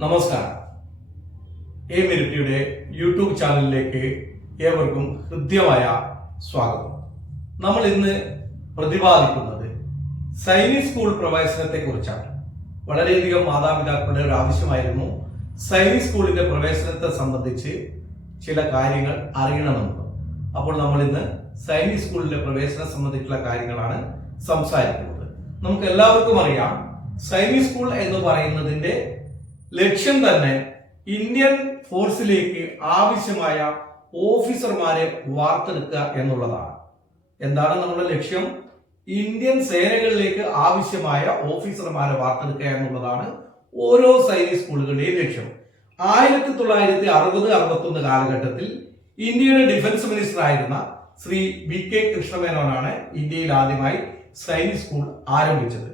നമസ്കാരം. A മിരട്ടിയുടെ YouTube ചാനലിലേക്ക് ഏവർക്കും ഹൃദ്യമായ സ്വാഗതം. നമ്മൾ ഇന്ന് പ്രതിപാദിക്കുന്നത് സൈനിക് സ്കൂൾ പ്രവേശനത്തെ കുറിച്ചാണ് വളരെയധികം മാതാപിതാക്കളുടെ ഒരു ആവശ്യമായിരുന്നു സൈനിക് സ്കൂളിന്റെ പ്രവേശനത്തെ സംബന്ധിച്ച് ചില കാര്യങ്ങൾ അറിയണമെന്ന്. അപ്പോൾ നമ്മൾ ഇന്ന് സൈനിക് സ്കൂളിന്റെ പ്രവേശനം സംബന്ധിച്ചുള്ള കാര്യങ്ങളാണ് സംസാരിക്കുന്നത്. നമുക്ക് എല്ലാവർക്കും അറിയാം സൈനിക് സ്കൂൾ എന്ന് പറയുന്നതിന്റെ ലക്ഷ്യം തന്നെ ഇന്ത്യൻ ഫോഴ്സിലേക്ക് ആവശ്യമായ ഓഫീസർമാരെ വാർത്തെടുക്കുക എന്നുള്ളതാണ്. എന്താണ് നമ്മുടെ ലക്ഷ്യം? ഇന്ത്യൻ സേനകളിലേക്ക് ആവശ്യമായ ഓഫീസർമാരെ വാർത്തെടുക്കുക എന്നുള്ളതാണ് ഓരോ സൈനിക സ്കൂളുകളുടെയും ലക്ഷ്യം. ആയിരത്തി തൊള്ളായിരത്തി അറുപത് അറുപത്തൊന്ന് കാലഘട്ടത്തിൽ ഇന്ത്യയുടെ ഡിഫൻസ് മിനിസ്റ്റർ ആയിരുന്ന ശ്രീ വി കെ കൃഷ്ണമേനോനാണ് ഇന്ത്യയിൽ ആദ്യമായി സൈനിക സ്കൂൾ ആരംഭിച്ചത്.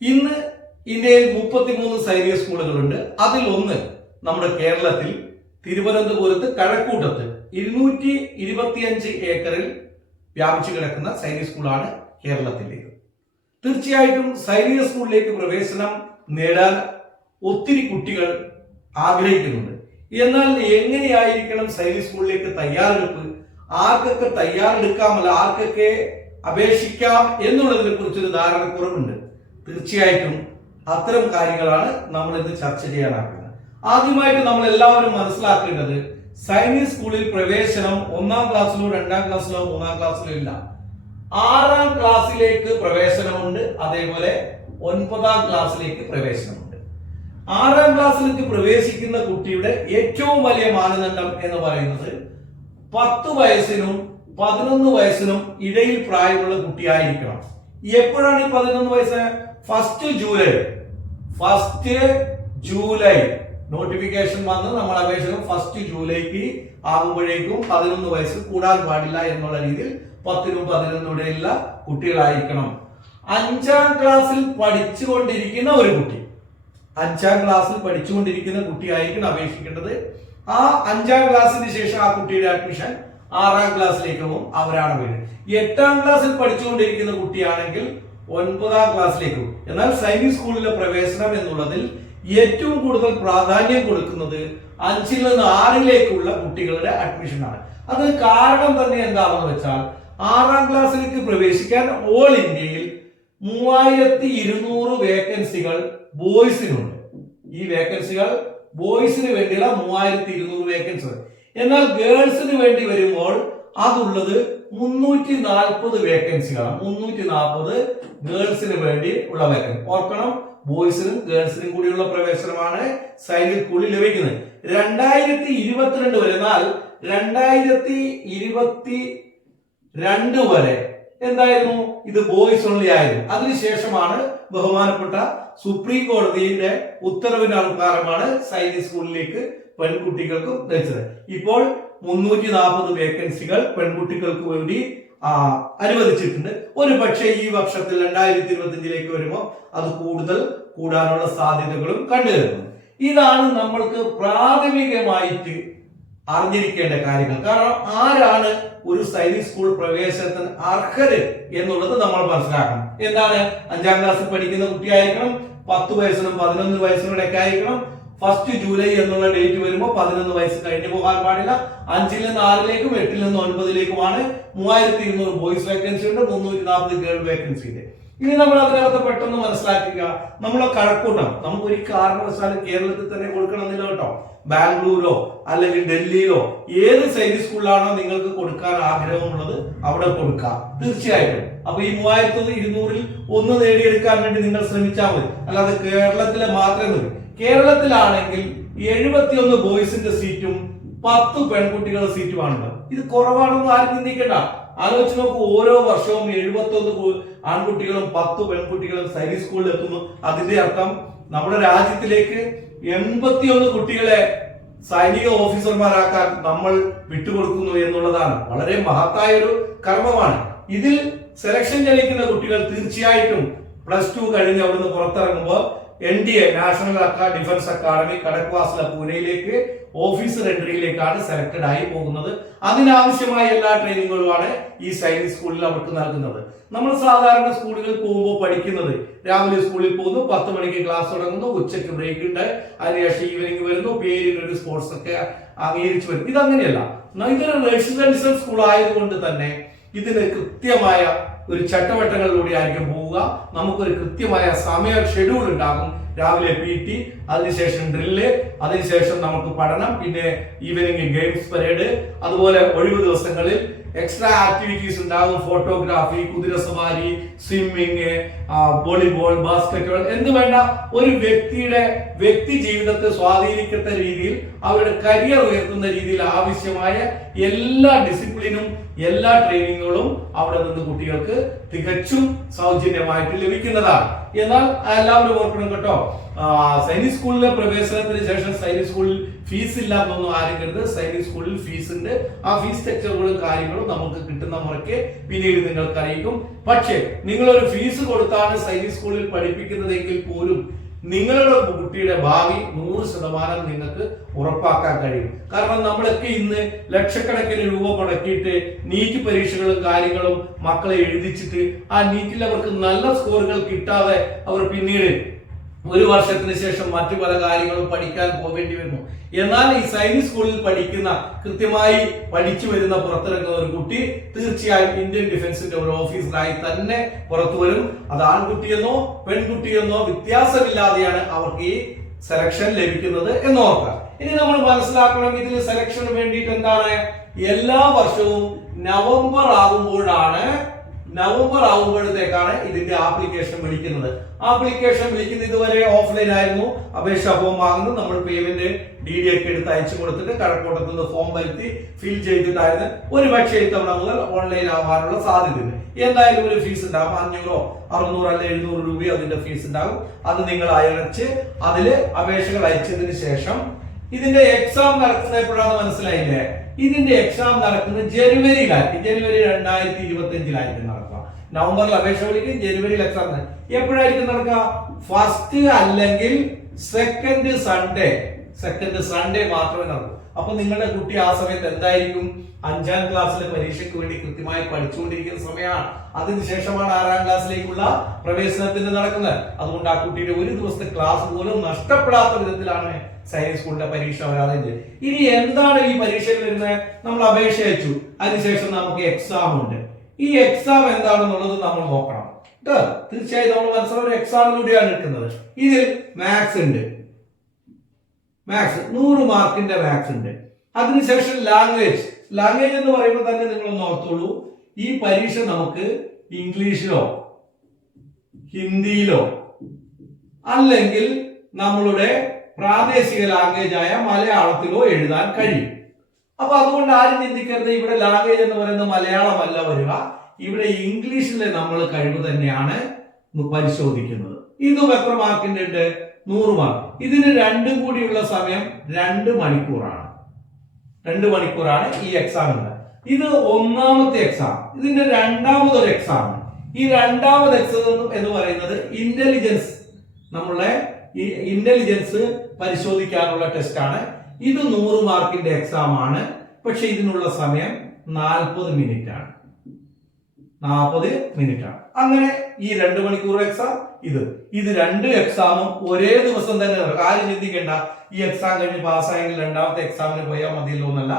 ഇന്ന് ഇന്ത്യയിൽ മുപ്പത്തിമൂന്ന് സൈനിക സ്കൂളുകളുണ്ട്. അതിൽ ഒന്ന് നമ്മുടെ കേരളത്തിൽ തിരുവനന്തപുരത്ത് കഴക്കൂട്ടത്ത്. ഇരുന്നൂറ്റി ഇരുപത്തിയഞ്ച് ഏക്കറിൽ വ്യാപിച്ചു കിടക്കുന്ന സൈനിക സ്കൂളാണ് കേരളത്തിലേത്. തീർച്ചയായിട്ടും സൈനിക സ്കൂളിലേക്ക് പ്രവേശനം നേടാൻ ഒത്തിരി കുട്ടികൾ ആഗ്രഹിക്കുന്നുണ്ട്. എന്നാൽ എങ്ങനെയായിരിക്കണം സൈനിക സ്കൂളിലേക്ക് തയ്യാറെടുപ്പ്? ആർക്കൊക്കെ തയ്യാറെടുക്കാമല്ല ആർക്കൊക്കെ അപേക്ഷിക്കാം എന്നുള്ളതിനെ കുറിച്ചൊരു ധാരണക്കുറവുണ്ട് തീർച്ചയായിട്ടും അത്തരം കാര്യങ്ങളാണ് നമ്മൾ ഇന്ന് ചർച്ച ചെയ്യാനാക്കുന്നത്. ആദ്യമായിട്ട് നമ്മൾ എല്ലാവരും മനസ്സിലാക്കേണ്ടത് സൈനീസ് സ്കൂളിൽ പ്രവേശനം ഒന്നാം ക്ലാസ്സിലോ രണ്ടാം ക്ലാസ്സിലോ മൂന്നാം ക്ലാസ്സിലോ ഇല്ല. ആറാം ക്ലാസ്സിലേക്ക് പ്രവേശനമുണ്ട് അതേപോലെ ഒൻപതാം ക്ലാസ്സിലേക്ക് പ്രവേശനമുണ്ട്. ആറാം ക്ലാസ്സിലേക്ക് പ്രവേശിക്കുന്ന കുട്ടിയുടെ ഏറ്റവും വലിയ മാനദണ്ഡം എന്ന് പറയുന്നത് പത്ത് വയസ്സിനും പതിനൊന്ന് വയസ്സിനും ഇടയിൽ പ്രായമുള്ള കുട്ടിയായിരിക്കണം. എപ്പോഴാണ് ഈ പതിനൊന്ന് വയസ്സ്? First July. First July. Notification വന്ന് നമ്മൾ അപേക്ഷകൾ ഫസ്റ്റ് ജൂലൈക്ക് ആകുമ്പോഴേക്കും പതിനൊന്ന് വയസ്സ് കൂടാൻ പാടില്ല എന്നുള്ള രീതിയിൽ പത്തിനും പതിനൊന്നും ഇടയിലുള്ള കുട്ടികളായിരിക്കണം. അഞ്ചാം ക്ലാസ്സിൽ പഠിച്ചുകൊണ്ടിരിക്കുന്ന ഒരു കുട്ടി. അഞ്ചാം ക്ലാസ്സിൽ പഠിച്ചുകൊണ്ടിരിക്കുന്ന കുട്ടിയായിരിക്കണം അപേക്ഷിക്കേണ്ടത്. ആ അഞ്ചാം ക്ലാസ്സിന് ശേഷം ആ കുട്ടിയുടെ അഡ്മിഷൻ ആറാം ക്ലാസ്സിലേക്ക് പോകും. അവരാണ് വീട് എട്ടാം ക്ലാസ്സിൽ പഠിച്ചുകൊണ്ടിരിക്കുന്ന കുട്ടിയാണെങ്കിൽ ഒൻപതാം ക്ലാസ്സിലേക്കും. എന്നാൽ സൈനിക് സ്കൂളിലെ പ്രവേശനം എന്നുള്ളതിൽ ഏറ്റവും കൂടുതൽ പ്രാധാന്യം കൊടുക്കുന്നത് അഞ്ചിൽ നിന്ന് ആറിലേക്കുള്ള കുട്ടികളുടെ അഡ്മിഷനാണ് അത് കാരണം തന്നെ എന്താണെന്ന് വെച്ചാൽ ആറാം ക്ലാസ്സിലേക്ക് പ്രവേശിക്കാൻ ഓൾ ഇന്ത്യയിൽ മൂവായിരത്തി ഇരുന്നൂറ് വേക്കൻസികൾ ബോയ്സിനുണ്ട് ഈ വേക്കൻസികൾ ബോയ്സിന് വേണ്ടിയുള്ള മൂവായിരത്തി ഇരുന്നൂറ് വേക്കൻസികൾ എന്നാൽ ഗേൾസിന് വേണ്ടി വരുമ്പോൾ അതുള്ളത് മുന്നൂറ്റി നാൽപ്പത് വേക്കൻസികളാണ് മുന്നൂറ്റി നാൽപ്പത് ഗേൾസിന് വേണ്ടി ഉള്ള വേക്കൻസി ഓർക്കണം ബോയ്സിനും ഗേൾസിനും കൂടിയുള്ള പ്രവേശനമാണ് സൈനിക സ്കൂളിൽ ലഭിക്കുന്നത്. രണ്ടായിരത്തി ഇരുപത്തിരണ്ട് വരെ എന്നാൽ രണ്ടായിരത്തി ഇരുപത്തി രണ്ട് വരെ എന്തായിരുന്നു? ഇത് ബോയ്സ് ഓൺലി ആയിരുന്നു. അതിനുശേഷമാണ് ബഹുമാനപ്പെട്ട സുപ്രീം കോടതിയുടെ ഉത്തരവിന്റെ അനുസാരമാണ് സൈനിക സ്കൂളിലേക്ക് പെൺകുട്ടികൾക്കും ലഭിച്ചത്. ഇപ്പോൾ മുന്നൂറ്റി നാൽപ്പത് വേക്കൻസികൾ പെൺകുട്ടികൾക്ക് വേണ്ടി അനുവദിച്ചിട്ടുണ്ട്. ഒരു പക്ഷേ ഈ വർഷത്തിൽ രണ്ടായിരത്തി ഇരുപത്തി അഞ്ചിലേക്ക് വരുമ്പോൾ അത് കൂടുതൽ കൂടാനുള്ള സാധ്യതകളും കണ്ടുവരുന്നു. ഇതാണ് നമ്മൾക്ക് പ്രാഥമികമായിട്ട് അറിഞ്ഞിരിക്കേണ്ട കാര്യങ്ങൾ. കാരണം ആരാണ് ഒരു സൈനിക് സ്കൂൾ പ്രവേശനത്തിന് അർഹര് എന്നുള്ളത് നമ്മൾ മനസ്സിലാക്കണം. എന്താണ്? അഞ്ചാം ക്ലാസ്സിൽ പഠിക്കുന്ന കുട്ടിയായിരിക്കണം പത്ത് വയസ്സിനും പതിനൊന്ന് വയസ്സിനും ഇടയ്ക്ക് ആയിരിക്കണം ഫസ്റ്റ് ജൂലൈ എന്നുള്ള ഡേറ്റ് വരുമ്പോൾ പതിനൊന്ന് വയസ്സ് കഴിഞ്ഞു പോകാൻ പാടില്ല. അഞ്ചിൽ നിന്ന് ആറിലേക്കും എട്ടിൽ നിന്ന് ഒൻപതിലേക്കുമാണ് മൂവായിരത്തി ഇരുന്നൂറ് ബോയ്സ് വേക്കൻസി ഉണ്ട് മുന്നൂറ്റി നാൽപ്പത് ഗേൾ വേക്കൻസി ഉണ്ട്. ഇനി നമ്മൾ അതിനകത്ത് പെട്ടെന്ന് മനസ്സിലാക്കുക. നമ്മളെ കഴക്കൂട്ടം നമുക്ക് ഒരു കാരണവശാലും കേരളത്തിൽ തന്നെ കൊടുക്കണമെന്നില്ല കേട്ടോ. ബാംഗ്ലൂരോ അല്ലെങ്കിൽ ഡൽഹിയിലോ ഏത് സൈനിക് സ്കൂളിലാണോ നിങ്ങൾക്ക് കൊടുക്കാൻ ആഗ്രഹമുള്ളത് അവിടെ കൊടുക്കാം. തീർച്ചയായിട്ടും. അപ്പൊ ഈ മൂവായിരത്തി ഇരുന്നൂറിൽ ഒന്ന് നേടിയെടുക്കാൻ വേണ്ടി നിങ്ങൾ ശ്രമിച്ചാൽ മതി. അല്ലാതെ കേരളത്തിലെ മാത്രമേ മതി കേരളത്തിലാണെങ്കിൽ എഴുപത്തിയൊന്ന് ബോയ്സിന്റെ സീറ്റും പത്ത് പെൺകുട്ടികളുടെ സീറ്റുമാണുള്ളത് ഇത് കുറവാണെന്ന് ആരും ചിന്തിക്കണ്ട. ആലോചിച്ച് നോക്കൂ ഓരോ വർഷവും എഴുപത്തി ഒന്ന് ആൺകുട്ടികളും പത്ത് പെൺകുട്ടികളും സൈനിക സ്കൂളിൽ എത്തുന്നു. അതിന്റെ അർത്ഥം നമ്മുടെ രാജ്യത്തിലേക്ക് എൺപത്തിയൊന്ന് കുട്ടികളെ സൈനിക ഓഫീസർമാരാക്കാൻ നമ്മൾ വിട്ടുകൊടുക്കുന്നു എന്നുള്ളതാണ്. വളരെ മഹത്തായ ഒരു കർമ്മമാണ്. ഇതിൽ സെലക്ഷൻ ജനിക്കുന്ന കുട്ടികൾ തീർച്ചയായിട്ടും പ്ലസ് ടു കഴിഞ്ഞ് അവിടുന്ന് പുറത്തിറങ്ങുമ്പോൾ N D A National Defence Academy Khadakwasla പൂനെയിലേക്ക് officer എൻട്രിയിലേക്കാണ് സെലക്ടഡ് ആയി പോകുന്നത്. അതിനാവശ്യമായ എല്ലാ ട്രെയിനിങ്ങുകളുമാണ് ഈ സൈനിക് സ്കൂളിൽ അവർക്ക് നൽകുന്നത്. നമ്മൾ സാധാരണ സ്കൂളുകളിൽ പോകുമ്പോൾ പഠിക്കുന്നത് രാവിലെ സ്കൂളിൽ പോകുന്നു പത്ത് മണിക്ക് ക്ലാസ് തുടങ്ങുന്നു ഉച്ചയ്ക്ക് ബ്രേക്ക് ഉണ്ട് അതിനുശേഷം ഈവനിങ് വരുന്നു പേരിൽ സ്പോർട്സ് ഒക്കെ അംഗീകരിച്ചു വരും. ഇതങ്ങനെയല്ല. ഇതൊരു റെസിഡൻഷ്യൽ സ്കൂൾ ആയതുകൊണ്ട് തന്നെ ഇതിന് കൃത്യമായ ഒരു ചട്ടവട്ടങ്ങളിലൂടെ ആയിരിക്കും പോവുക. നമുക്കൊരു കൃത്യമായ സമയ ഷെഡ്യൂൾ ഉണ്ടാകും. രാവിലെ പി ടി അതിനുശേഷം ഡ്രില്ല് അതിനുശേഷം നമുക്ക് പഠനം പിന്നെ ഈവനിങ് ഗെയിംസ് പരേഡ് അതുപോലെ ഒഴിവ് ദിവസങ്ങളിൽ എക്സ്ട്രാ ആക്ടിവിറ്റീസ് ഉണ്ടാകും. ഫോട്ടോഗ്രാഫി കുതിരസവാരി സ്വിമ്മിങ് വോളിബോൾ ബാസ്കറ്റ്ബോൾ എന്ന് വേണ്ട ഒരു വ്യക്തിയുടെ വ്യക്തി ജീവിതത്തെ സ്വാധീനിക്കുന്ന രീതിയിൽ അവരുടെ കരിയർ ഉയർത്തുന്ന രീതിയിൽ ആവശ്യമായ എല്ലാ ഡിസിപ്ലിനും എല്ലാ ട്രെയിനിങ്ങുകളും അവിടെ നിന്ന് കുട്ടികൾക്ക് തികച്ചും സൗജന്യമായിട്ട് ലഭിക്കുന്നതാണ്. എന്നാൽ എല്ലാവരും ഓർക്കണം കേട്ടോ സൈനിക് സ്കൂളിലെ പ്രവേശനത്തിന് ശേഷം സൈനിക് സ്കൂളിൽ ഫീസ് ഇല്ലാന്നൊന്നും ആരും കരുത് സൈനിക് സ്കൂളിൽ ഫീസ് ഉണ്ട്. ആ ഫീസ് സ്ട്രക്ചറുകളും കാര്യങ്ങളും നമുക്ക് കിട്ടുന്ന മുറയ്ക്ക് പിന്നീട് നിങ്ങൾക്ക് അറിയിക്കും പക്ഷേ നിങ്ങളൊരു ഫീസ് കൊടുത്താണ് സൈനിക് സ്കൂളിൽ പഠിപ്പിക്കുന്നതെങ്കിൽ പോലും നിങ്ങളുടെ കുട്ടിയുടെ ഭാവി നൂറ് ശതമാനം നിങ്ങൾക്ക് ഉറപ്പാക്കാൻ കഴിയും. കാരണം നമ്മളൊക്കെ ഇന്ന് ലക്ഷക്കണക്കിന് രൂപ മുടക്കിയിട്ട് നീറ്റ് പരീക്ഷകളും കാര്യങ്ങളും മക്കളെ എഴുതിച്ചിട്ട് ആ നീറ്റിൽ അവർക്ക് നല്ല സ്കോറുകൾ കിട്ടാതെ അവർ പിന്നീട് ഒരു വർഷത്തിന് ശേഷം മറ്റു പല കാര്യങ്ങളും പഠിക്കാൻ പോവേണ്ടി വരുന്നു. എന്നാൽ ഈ സൈനിക് സ്കൂളിൽ പഠിക്കുന്ന കൃത്യമായി പഠിച്ചു വരുന്ന പുറത്തിറങ്ങുന്ന ഒരു കുട്ടി തീർച്ചയായും ഇന്ത്യൻ ഡിഫൻസിന്റെ ഒരു ഓഫീസറായി തന്നെ പുറത്തു വരും. അത് ആൺകുട്ടിയെന്നോ പെൺകുട്ടിയെന്നോ വ്യത്യാസമില്ലാതെയാണ് അവർക്ക് ഈ സെലക്ഷൻ ലഭിക്കുന്നത് എന്ന് ഓർക്കുക ഇനി നമ്മൾ മനസ്സിലാക്കണം ഇതിൽ സെലക്ഷന് വേണ്ടിയിട്ട് എന്താണ്? എല്ലാ വർഷവും നവംബർ ആകുമ്പോഴാണ് നവംബർ ആകുമ്പോഴത്തേക്കാണ് ഇതിന്റെ ആപ്ലിക്കേഷൻ വിളിക്കുന്നത്. ആപ്ലിക്കേഷൻ വിളിക്കുന്നത് ഇതുവരെ ഓഫ്ലൈൻ ആയിരുന്നു. അപേക്ഷ ഫോം വാങ്ങുന്നു നമ്മൾ പേയ്മെന്റ് ഡി ഡി ഒക്കെ എടുത്ത് അയച്ചു കൊടുത്തിട്ട് കഴക്കൂട്ടത്ത് നിന്ന് ഫോം വരുത്തി ഫിൽ ചെയ്തിട്ടായിരുന്നു. ഒരു പക്ഷേ ഇത്തവണ മുതൽ ഓൺലൈൻ ആവാനുള്ള സാധ്യതയുണ്ട്. എന്തായാലും ഒരു ഫീസ് ഉണ്ടാകും അഞ്ഞൂറോ അറുന്നൂറോ അല്ലെ എഴുന്നൂറ് രൂപയോ അതിന്റെ ഫീസ് ഉണ്ടാകും. അത് നിങ്ങൾ അയച്ച് അതിൽ അപേക്ഷകൾ അയച്ചതിന് ശേഷം ഇതിന്റെ എക്സാം നടക്കുന്ന എപ്പോഴാണെന്ന് മനസ്സിലായില്ലേ? ഇതിന്റെ എക്സാം നടക്കുന്നത് ജനുവരിയിലായിരിക്കും. ജനുവരി രണ്ടായിരത്തി ഇരുപത്തി അഞ്ചിലായിരിക്കും നവംബറിൽ അപേക്ഷ വിളിക്കും ജനുവരിയിൽ എക്സാം എപ്പോഴായിരിക്കും നടക്കുക? ഫസ്റ്റ് അല്ലെങ്കിൽ സെക്കൻഡ് സൺഡേ സെക്കൻഡ് സൺഡേ മാത്രമേ നടക്കൂ. അപ്പൊ നിങ്ങളുടെ കുട്ടി ആ സമയത്ത് എന്തായിരിക്കും? അഞ്ചാം ക്ലാസ്സിലെ പരീക്ഷയ്ക്ക് വേണ്ടി കൃത്യമായി പഠിച്ചുകൊണ്ടിരിക്കുന്ന സമയമാണ്. അതിനുശേഷമാണ് ആറാം ക്ലാസ്സിലേക്കുള്ള പ്രവേശനത്തിന് നടക്കുന്നത്. അതുകൊണ്ട് ആ കുട്ടിയുടെ ഒരു ദിവസത്തെ ക്ലാസ് പോലും നഷ്ടപ്പെടാത്ത വിധത്തിലാണ് സയൻസ് സ്കൂളിന്റെ പരീക്ഷ വരാതെ ഇനി എന്താണ് ഈ പരീക്ഷയിൽ വരുന്നത്? നമ്മൾ അപേക്ഷ അയച്ചു. അതിനുശേഷം നമുക്ക് എക്സാം ഉണ്ട്. ഈ എക്സാം എന്താണെന്നുള്ളത് നമ്മൾ നോക്കണം. കേട്ടോ തീർച്ചയായും നമ്മൾ മനസ്സിലാവും ഒരു എക്സാമിലൂടെയാണ് എടുക്കുന്നത് ഇതിൽ മാത്സ് ഉണ്ട്. മാത്സ് നൂറ് മാർക്കിന്റെ മാത്സ് ഉണ്ട്. അതിനുശേഷം ലാംഗ്വേജ് ലാംഗ്വേജ് എന്ന് പറയുമ്പോൾ തന്നെ നിങ്ങൾ ഓർത്തോളൂ. ഈ പരീക്ഷ നമുക്ക് ഇംഗ്ലീഷിലോ ഹിന്ദിയിലോ അല്ലെങ്കിൽ നമ്മളുടെ പ്രാദേശിക ലാംഗ്വേജ് ആയ മലയാളത്തിലോ എഴുതാൻ കഴിയും. അപ്പൊ അതുകൊണ്ട് ആരും ചിന്തിക്കരുത് ഇവിടെ ലാംഗ്വേജ് എന്ന് പറയുന്നത് മലയാളമല്ല വരിക. ഇവിടെ ഇംഗ്ലീഷിലെ നമ്മൾ കഴിവ് തന്നെയാണ് പരിശോധിക്കുന്നത്. ഇതും എത്ര മാർക്കിന്റെ ഉണ്ട് നൂറ് മാർക്ക്. ഇതിന് രണ്ടും കൂടിയുള്ള സമയം രണ്ട് മണിക്കൂറാണ്. രണ്ട് മണിക്കൂറാണ് ഈ എക്സാം ഉണ്ട് ഇത് ഒന്നാമത്തെ എക്സാം ഇതിന്റെ രണ്ടാമതൊരു എക്സാം ഈ രണ്ടാമത് എക്സാം എന്ന് പറയുന്നത് ഇന്റലിജൻസ് നമ്മളെ ഇന്റലിജൻസ് പരിശോധിക്കാനുള്ള ടെസ്റ്റ് ആണ്. ഇത് നൂറ് മാർക്കിന്റെ എക്സാം ആണ്. പക്ഷെ ഇതിനുള്ള സമയം നാൽപ്പത് മിനിറ്റ് ആണ് നാൽപ്പത് മിനിറ്റ് ആണ് അങ്ങനെ ഈ രണ്ട് മണിക്കൂർ എക്സാം ഇത്. ഇത് രണ്ട് എക്സാമും ഒരേ ദിവസം തന്നെ ആരും ചിന്തിക്കേണ്ട ഈ എക്സാം കഴിഞ്ഞ് പാസ്സായെങ്കിൽ രണ്ടാമത്തെ എക്സാമിന് പോയാൽ മതിയല്ലോ എന്നല്ല.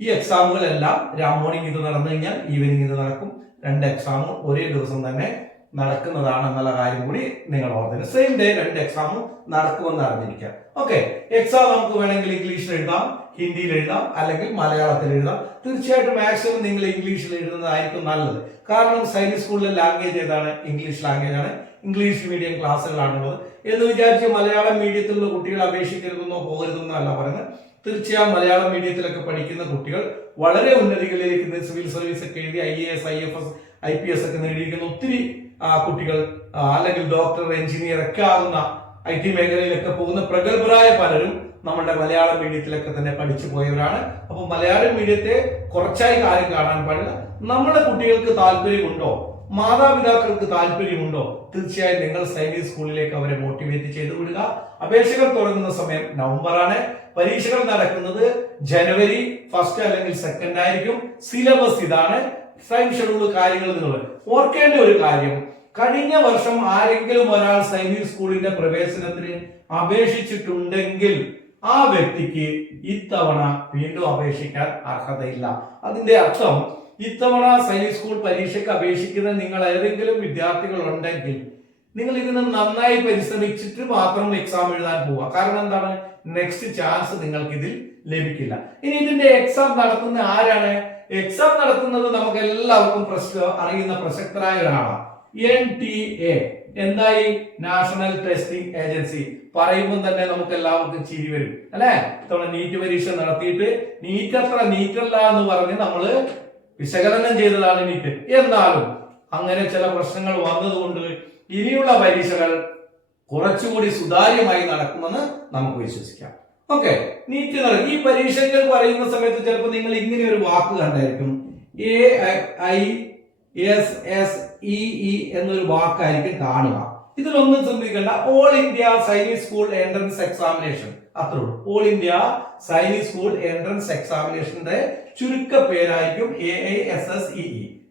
ഈ എക്സാമുകളെല്ലാം മോർണിംഗ് ഇത് നടന്നു കഴിഞ്ഞാൽ ഈവനിങ് ഇത് നടക്കും. രണ്ട് എക്സാമും ഒരേ ദിവസം തന്നെ നടക്കുന്നതാണ് എന്നുള്ള കാര്യം കൂടി നിങ്ങൾ ഓർത്തിന് സെയിം ഡേ രണ്ട് എക്സാമും നടക്കുമെന്ന് അറിഞ്ഞിരിക്കാം. ഓക്കെ എക്സാം നമുക്ക് വേണമെങ്കിൽ ഇംഗ്ലീഷിൽ എഴുതാം. ഹിന്ദിയിൽ എഴുതാം അല്ലെങ്കിൽ മലയാളത്തിൽ എഴുതാം തീർച്ചയായിട്ടും മാക്സിമം നിങ്ങൾ ഇംഗ്ലീഷിൽ എഴുതുന്നതായിരിക്കും നല്ലത്. കാരണം സൈനിക് സ്കൂളിലെ ലാംഗ്വേജ് ഏതാണ്? ഇംഗ്ലീഷ് ലാംഗ്വേജ് ആണ്. ഇംഗ്ലീഷ് മീഡിയം ക്ലാസ്സുകളാണുള്ളത്. എന്ന് വിചാരിച്ച് മലയാളം മീഡിയത്തിലുള്ള കുട്ടികൾ അപേക്ഷിക്കരുതെന്നോ പോകരുതെന്നോ അല്ല പറയുന്നത്. തീർച്ചയായും മലയാളം മീഡിയത്തിലൊക്കെ പഠിക്കുന്ന കുട്ടികൾ വളരെ ഉന്നതികളിലേക്ക് സിവിൽ സർവീസ് ഒക്കെ എഴുതി I A S I F S I P S ഒക്കെ നേടിയിരിക്കുന്ന ഒത്തിരി കുട്ടികൾ അല്ലെങ്കിൽ ഡോക്ടർ എഞ്ചിനീയർ ഒക്കെ ആകുന്ന ഐ ടി മേഖലയിലൊക്കെ പോകുന്ന പ്രഗത്ഭരായ പലരും നമ്മുടെ മലയാളം മീഡിയത്തിലൊക്കെ തന്നെ പഠിച്ചു പോയവരാണ്. അപ്പോൾ മലയാളം മീഡിയത്തെ കുറച്ചായി കാര്യം കാണാൻ പാടില്ല. നമ്മുടെ കുട്ടികൾക്ക് താല്പര്യമുണ്ടോ? മാതാപിതാക്കൾക്ക് താല്പര്യമുണ്ടോ? തീർച്ചയായും നിങ്ങൾ സൈനിക സ്കൂളിലേക്ക് അവരെ മോട്ടിവേറ്റ് ചെയ്തു വിടുക. അപേക്ഷകൾ തുടങ്ങുന്ന സമയം നവംബറാണ്. പരീക്ഷകൾ നടക്കുന്നത് ജനുവരി ഫസ്റ്റ് അല്ലെങ്കിൽ സെക്കൻഡ് ആയിരിക്കും. സിലബസ് ഇതാണ്. ടൈം ഷെഡ്യൂൾ കാര്യങ്ങൾ നിങ്ങൾ ഓർക്കേണ്ട ഒരു കാര്യം. കഴിഞ്ഞ വർഷം ആരെങ്കിലും ഒരാൾ സൈനിക സ്കൂളിന്റെ പ്രവേശനത്തിന് അപേക്ഷിച്ചിട്ടുണ്ടെങ്കിൽ ആ വ്യക്തിക്ക് ഇത്തവണ വീണ്ടും അപേക്ഷിക്കാൻ അർഹതയില്ല. അതിന്റെ അർത്ഥം ഇത്തവണ സൈനിക് സ്കൂൾ പരീക്ഷയ്ക്ക് അപേക്ഷിക്കുന്ന നിങ്ങൾ ഏതെങ്കിലും വിദ്യാർത്ഥികൾ ഉണ്ടെങ്കിൽ നിങ്ങൾ ഇതിന് നന്നായി പരിശ്രമിച്ചിട്ട് മാത്രം എക്സാം എഴുതാൻ പോവുക. കാരണം എന്താണ്? നെക്സ്റ്റ് ചാൻസ് നിങ്ങൾക്ക് ഇതിൽ ലഭിക്കില്ല. ഇനി ഇതിന്റെ എക്സാം നടത്തുന്ന ആരാണ്? എക്സാം നടത്തുന്നത് നമുക്ക് എല്ലാവർക്കും അറിയുന്ന പ്രസക്തരായ ഒരാളാണ്. എൻ ടി എ എന്തായി? നാഷണൽ ടെസ്റ്റിംഗ് ഏജൻസി പറയുമ്പോൾ തന്നെ നമുക്ക് എല്ലാവർക്കും ചിരി വരും. അല്ലെ? ഇത്തവണ നീറ്റ് പരീക്ഷ നടത്തിയിട്ട് നീറ്റ് അത്ര നീറ്റല്ല എന്ന് പറഞ്ഞ് നമ്മൾ വിശകലനം ചെയ്തതാണ് നീറ്റ് എന്നാലും അങ്ങനെ ചില പ്രശ്നങ്ങൾ വന്നതുകൊണ്ട് ഇനിയുള്ള പരീക്ഷകൾ കുറച്ചുകൂടി സുതാര്യമായി നടക്കുമെന്ന് നമുക്ക് വിശ്വസിക്കാം. ഓക്കെ നീറ്റ് ഈ പരീക്ഷകൾ പറയുന്ന സമയത്ത് ചിലപ്പോൾ നിങ്ങൾ ഇങ്ങനെ ഒരു വാക്ക് കണ്ടായിരിക്കും. A I S S E E എന്നൊരു വാക്കായിരിക്കും കാണുക. ഇതിലൊന്നും ചിന്തിക്കണ്ട. All India Sainik school entrance examination അത്രേ ഉള്ളൂ. All India Sainik school entrance എക്സാമിനേഷന്റെ ചുരുക്ക പേരായിരിക്കും A I S S E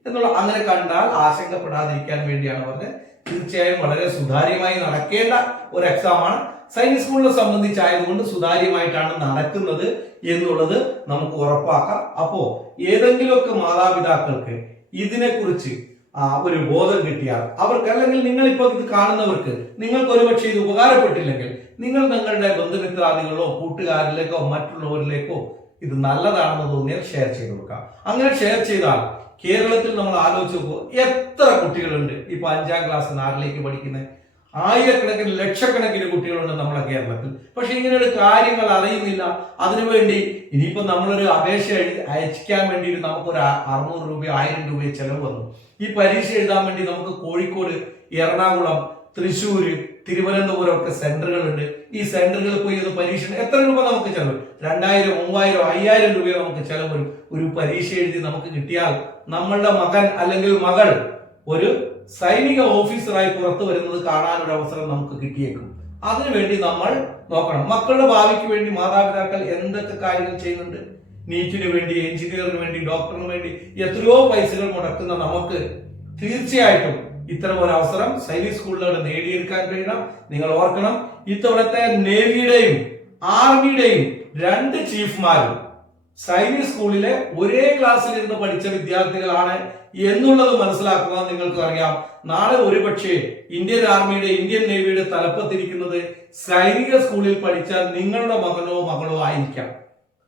എന്നുള്ള അങ്ങനെ കണ്ടാൽ ആശങ്കപ്പെടാതിരിക്കാൻ വേണ്ടിയാണ് പറഞ്ഞത്. തീർച്ചയായും വളരെ സുതാര്യമായി നടക്കേണ്ട ഒരു എക്സാമാണ് സൈനിക് സ്കൂളിനെ സംബന്ധിച്ചായതുകൊണ്ട് സുതാര്യമായിട്ടാണ് നടക്കുന്നത് എന്നുള്ളത് നമുക്ക് ഉറപ്പാക്കാം. അപ്പോ ഏതെങ്കിലുമൊക്കെ മാതാപിതാക്കൾക്ക് ഇതിനെക്കുറിച്ച് ഒരു ബോധം കിട്ടിയാൽ അവർക്ക് അല്ലെങ്കിൽ നിങ്ങൾ ഇപ്പോൾ ഇത് കാണുന്നവർക്ക് നിങ്ങൾക്ക് ഒരുപക്ഷെ ഇത് ഉപകാരപ്പെട്ടില്ലെങ്കിൽ നിങ്ങൾ നിങ്ങളുടെ ബന്ധുമിത്രാദികളോ കൂട്ടുകാരിലേക്കോ മറ്റുള്ളവരിലേക്കോ ഇത് നല്ലതാണെന്ന് തോന്നിയാൽ ഷെയർ ചെയ്ത് കൊടുക്കുക അങ്ങനെ ഷെയർ ചെയ്താൽ കേരളത്തിൽ നമ്മൾ ആലോചിച്ച് നോക്കുമ്പോൾ എത്ര കുട്ടികളുണ്ട്? ഇപ്പൊ അഞ്ചാം ക്ലാസ് നാലിലേക്ക് പഠിക്കുന്ന ആയിരക്കണക്കിന് ലക്ഷക്കണക്കിന് കുട്ടികളുണ്ട് നമ്മളെ കേരളത്തിൽ. പക്ഷെ ഇങ്ങനെ ഒരു കാര്യങ്ങൾ അറിയുന്നില്ല. അതിനുവേണ്ടി ഇനിയിപ്പോ നമ്മളൊരു അപേക്ഷ അയക്കാൻ വേണ്ടിയിട്ട് നമുക്കൊരു അറുന്നൂറ് രൂപ ആയിരം രൂപ ചെലവ് വന്നു. ഈ പരീക്ഷ എഴുതാൻ വേണ്ടി നമുക്ക് കോഴിക്കോട് എറണാകുളം തൃശ്ശൂർ തിരുവനന്തപുരം ഒക്കെ സെന്ററുകളുണ്ട്. ഈ സെന്ററുകളിൽ പോയി ഇത് പരീക്ഷ എത്ര രൂപ നമുക്ക് ചെലവ്? രണ്ടായിരം മൂവായിരം അയ്യായിരം രൂപ നമുക്ക് ചെലവ് വരും. ഒരു പരീക്ഷ എഴുതി നമുക്ക് കിട്ടിയാൽ നമ്മളുടെ മകൻ അല്ലെങ്കിൽ മകൾ ഒരു സൈനിക ഓഫീസറായി പുറത്തു വരുന്നത് കാണാനൊരു അവസരം നമുക്ക് കിട്ടിയേക്കും. അതിനുവേണ്ടി നമ്മൾ നോക്കണം. മക്കളുടെ ഭാവിക്ക് വേണ്ടി മാതാപിതാക്കൾ എന്തൊക്കെ കാര്യങ്ങൾ ചെയ്യുന്നുണ്ട്? നീറ്റിന് വേണ്ടി എഞ്ചിനീയറിന് വേണ്ടി ഡോക്ടറിന് വേണ്ടി എത്രയോ പൈസകൾ മുടക്കുന്ന നമുക്ക് തീർച്ചയായിട്ടും ഇത്തരം ഒരു അവസരം സൈനിക സ്കൂളിലൂടെ നേടിയെടുക്കാൻ കഴിയണം. നിങ്ങൾ ഓർക്കണം ഇത്തവണത്തെ നേവിയുടെയും ആർമിയുടെയും രണ്ട് ചീഫ്മാരും സൈനിക സ്കൂളിലെ ഒരേ ക്ലാസ്സിൽ ഇരുന്ന് പഠിച്ച വിദ്യാർത്ഥികളാണ് എന്നുള്ളത് മനസ്സിലാക്കുക നിങ്ങൾക്ക് അറിയാം നാളെ ഒരുപക്ഷെ ഇന്ത്യൻ ആർമിയുടെ ഇന്ത്യൻ നേവിയുടെ തലപ്പത്തിരിക്കുന്നത് സൈനിക സ്കൂളിൽ പഠിച്ച നിങ്ങളുടെ മകനോ മകളോ ആയിരിക്കാം.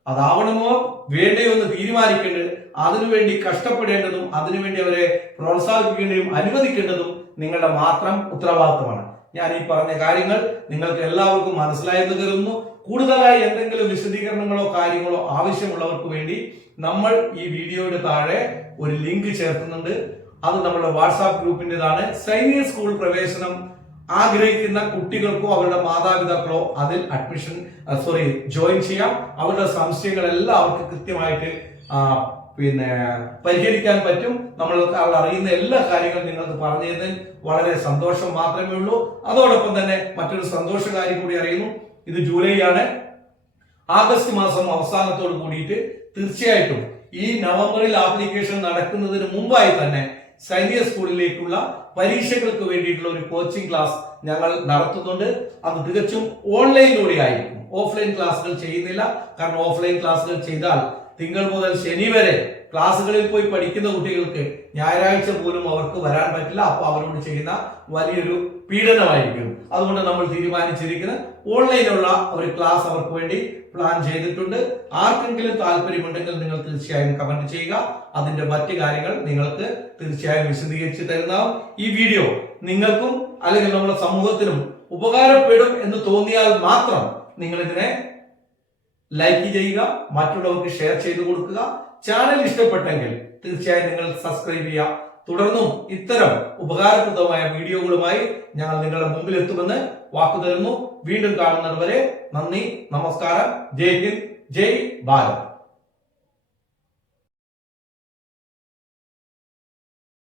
അതാവണമോ വേണ്ടയോ എന്ന് തീരുമാനിക്കേണ്ടത് അതിനുവേണ്ടി കഷ്ടപ്പെടേണ്ടതും അതിനുവേണ്ടി അവരെ പ്രോത്സാഹിപ്പിക്കേണ്ടതും അനുവദിക്കേണ്ടതും നിങ്ങളുടെ മാത്രം ഉത്തരവാദിത്തമാണ്. ഞാൻ ഈ പറഞ്ഞ കാര്യങ്ങൾ നിങ്ങൾക്ക് എല്ലാവർക്കും മനസ്സിലായെന്ന് കരുതുന്നു. കൂടുതലായി എന്തെങ്കിലും വിശദീകരണങ്ങളോ കാര്യങ്ങളോ ആവശ്യമുള്ളവർക്ക് വേണ്ടി നമ്മൾ ഈ വീഡിയോയുടെ താഴെ ഒരു ലിങ്ക് ചേർക്കുന്നുണ്ട്. അത് നമ്മുടെ വാട്സാപ്പ് ഗ്രൂപ്പിന്റെതാണ്. സൈനിക സ്കൂൾ പ്രവേശനം ആഗ്രഹിക്കുന്ന കുട്ടികൾക്കോ അവരുടെ മാതാപിതാക്കളോ അതിൽ അഡ്മിഷൻ സോറി ജോയിൻ ചെയ്യാം. അവരുടെ സംശയങ്ങളെല്ലാം അവർക്ക് കൃത്യമായിട്ട് പിന്നെ പരിഹരിക്കാൻ പറ്റും. നമ്മൾ അറിയുന്ന എല്ലാ കാര്യങ്ങളും നിങ്ങൾക്ക് പറഞ്ഞു തരുന്നതിൽ വളരെ സന്തോഷം മാത്രമേ ഉള്ളൂ. അതോടൊപ്പം തന്നെ മറ്റൊരു സന്തോഷകാര്യം കൂടി അറിയുന്നു. ഇത് ജൂലൈ ആണ് ആഗസ്റ്റ് മാസം അവസാനത്തോട് കൂടിയിട്ട് തീർച്ചയായിട്ടും ഈ നവംബറിൽ ആപ്ലിക്കേഷൻ നടക്കുന്നതിന് മുമ്പായി തന്നെ സൈനിക സ്കൂളിലേക്കുള്ള പരീക്ഷകൾക്ക് വേണ്ടിയിട്ടുള്ള ഒരു കോച്ചിങ് ക്ലാസ് ഞങ്ങൾ നടത്തുന്നുണ്ട്. അത് തികച്ചും ഓൺലൈനിലൂടെ ആയിരിക്കും. ഓഫ്ലൈൻ ക്ലാസ്സുകൾ ചെയ്യുന്നില്ല. കാരണം ഓഫ്ലൈൻ ക്ലാസ്സുകൾ ചെയ്താൽ തിങ്കൾ മുതൽ ശനി വരെ ക്ലാസ്സുകളിൽ പോയി പഠിക്കുന്ന കുട്ടികൾക്ക് ഞായറാഴ്ച പോലും അവർക്ക് വരാൻ പറ്റില്ല. അപ്പോൾ അവരോട് ചെയ്യുന്ന വലിയൊരു പീഡനമായിരിക്കും. അതുകൊണ്ട് നമ്മൾ തീരുമാനിച്ചിരിക്കുന്നത് ഓൺലൈനിലുള്ള ഒരു ക്ലാസ് അവർക്ക് വേണ്ടി പ്ലാൻ ചെയ്തിട്ടുണ്ട്. ആർക്കെങ്കിലും താല്പര്യമുണ്ടെങ്കിൽ നിങ്ങൾ തീർച്ചയായും കമന്റ് ചെയ്യുക. അതിന്റെ മറ്റു കാര്യങ്ങൾ നിങ്ങൾക്ക് തീർച്ചയായും വിശദീകരിച്ച് തരുന്നതാവും. ഈ വീഡിയോ നിങ്ങൾക്കും അല്ലെങ്കിൽ നമ്മുടെ സമൂഹത്തിനും ഉപകാരപ്പെടും എന്ന് തോന്നിയാൽ മാത്രം നിങ്ങൾ ഇതിനെ ലൈക്ക് ചെയ്യുക മറ്റുള്ളവർക്ക് ഷെയർ ചെയ്തു കൊടുക്കുക. ചാനൽ ഇഷ്ടപ്പെട്ടെങ്കിൽ തീർച്ചയായും നിങ്ങൾ സബ്സ്ക്രൈബ് ചെയ്യുക. തുടർന്നും ഇത്തരം ഉപകാരപ്രദമായ വീഡിയോകളുമായി ഞങ്ങൾ നിങ്ങളുടെ മുമ്പിൽ എത്തുമെന്ന് വാക്കു തരുന്നു വീണ്ടും കാണുന്നത് വരെ നന്ദി നമസ്കാരം. ജയ് ഹിന്ദ് ജയ് ഭാരത്.